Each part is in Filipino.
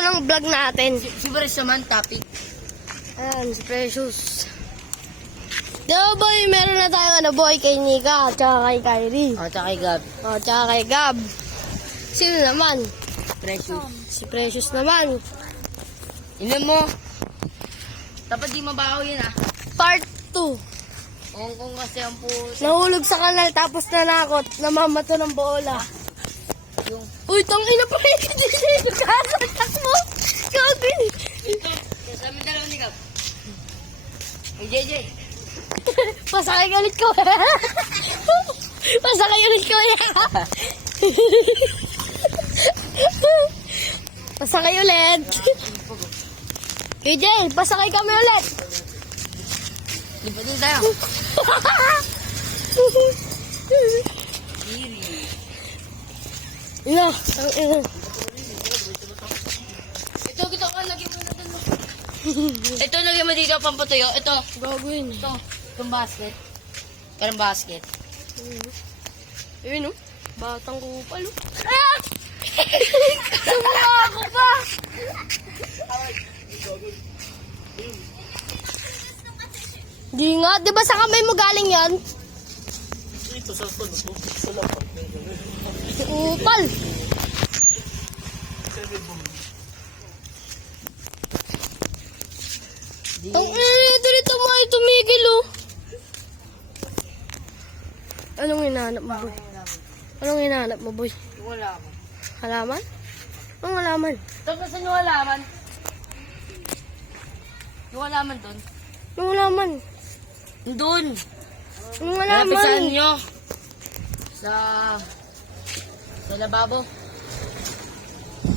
ng vlog natin. Si Precious naman, topic. Ayan, si Precious. Diba boy, meron na tayong boy kay Nika, tsaka kay Kyrie. Tsaka kay Gab. Tsaka kay Gab. Sino naman? Precious. Si Precious naman. Ilan mo? Dapat di mabaho yun Part 2. Kung kasi ang puso. Nahulog sa kanal tapos nanakot. Namamato ng bola. Yung... Uy, tangina pa rin. Kasatak mo. Gabi. Kasama dalawa ni Gab. Hey, JJ. Pasakay ulit ko. Pasakay ulit ko. Pasakay ulit. KJ, pasakay kami ulit. Lipat din tayo. Ina, ina. Ito, lagyan mo na dun. Ito, lagyan mo dito pampatuyo. Ito. Gagawin. Itong basket. Parang basket. Ayun, no? Batang kupal, no? Ah! Sumula ako pa! Di nga, di ba sa kamay mo galing yan? Ito sa pano to. Sa lapag. Kupal! Ang dito mo ay tumigil, oh. Anong hinahanap mo, boy? Anong hinahanap mo, boy? Wala ako. Halaman? Anong halaman? Tapos saan yung halaman? Yung halaman doon? Anong halaman? Doon. Anong Malapit halaman? saan nyo? Sa lababo.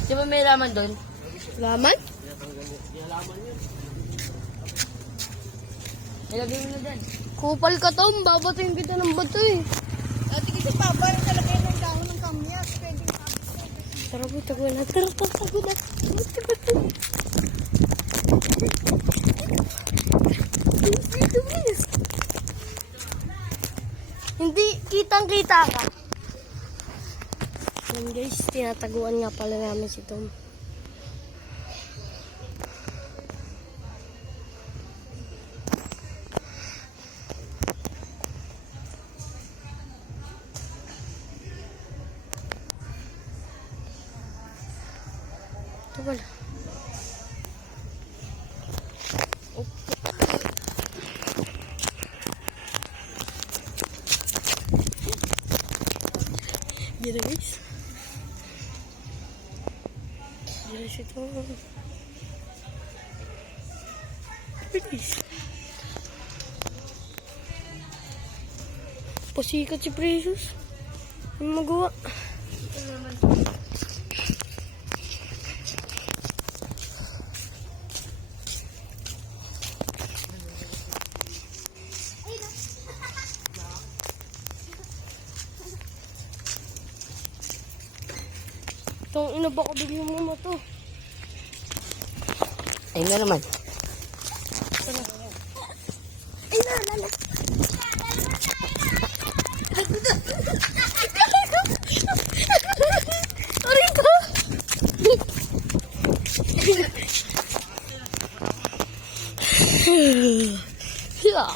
Di ba may halaman doon? Halaman? Ilagay mo na dyan. Kupal ka, Tom. Babatuin kita ng bato, eh. Dati kasi papa, talagay ng dahon ng kamyas. Pwede Tara, boy. Taguan na. Tara, Tom. Taguan na. Hindi kitang-kita ka. Yan guys, tinataguan nga pala namin si Tom. Ito pala. Dito guys. Dito siya ito. Bilis. Pasikat si Precious. Ano magawa? Itong ina ba kabigyan mo to? Ayun na naman. Ay na, lala. Arito. Yeah.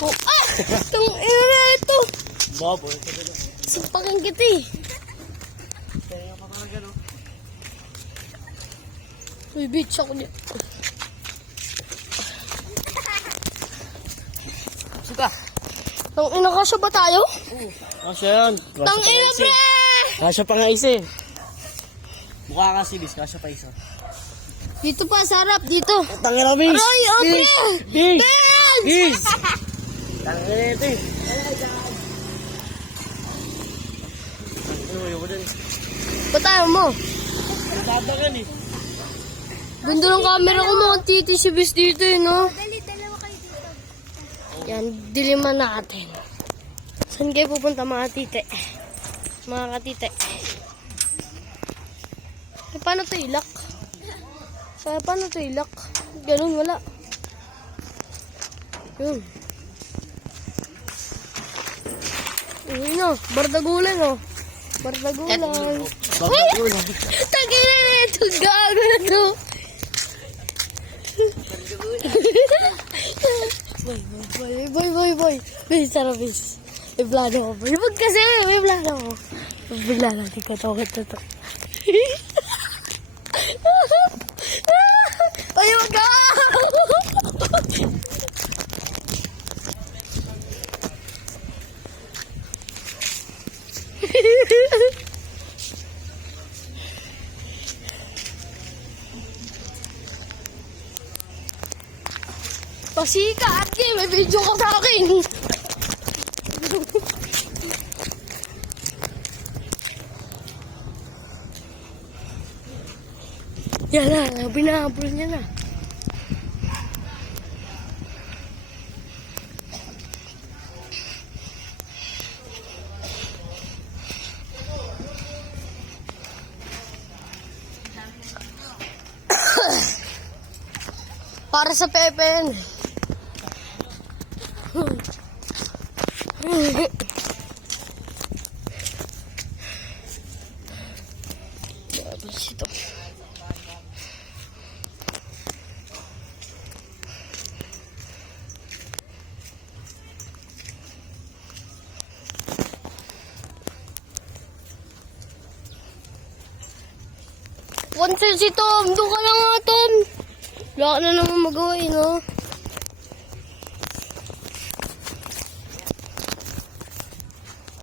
Oh, itong ina na ito. Babo. Ito ba? Sampakin kita eh. Kaya pa talaga no. Uy, bitch ako niya. Suka. Tang ina, kasya ba tayo? Kasya yan. Tang ina, pre! Kasya pa nga isa eh. Mukha kasi bis. Kasya pa isa. Dito pa, sarap, dito. Tangin na bis. Aray, oh, pre! Bis. Ben! Bis. Tangin na ito eh. Ano yun ko din. Ba't tayo mo? Nagbabagan eh. Ganda ng camera ko, mga titi si bis dito eh, no? Dali, dalawa kayo dito. Yan, diliman natin. Saan kayo pupunta mga tite? Mga katite. Eh, paano ito ilak? Paano ito ilak? Ganun, wala. Yun. Uy no, bardagulan oh. Bardagulan. Babagulan. Tagay na ito, gago na to. Boy. Boy, sarap is. May plano ko. Boy, wag kasi, may plano ko. Bigla natin katawan na to. Ay, wag ka! Pasikat, may video ka sa akin. Yan na, binahabol niya na. Para sa Pepen. Tapos ito. One si Tom, doon ka lang nga Tom. Wala ka na naman magawa no?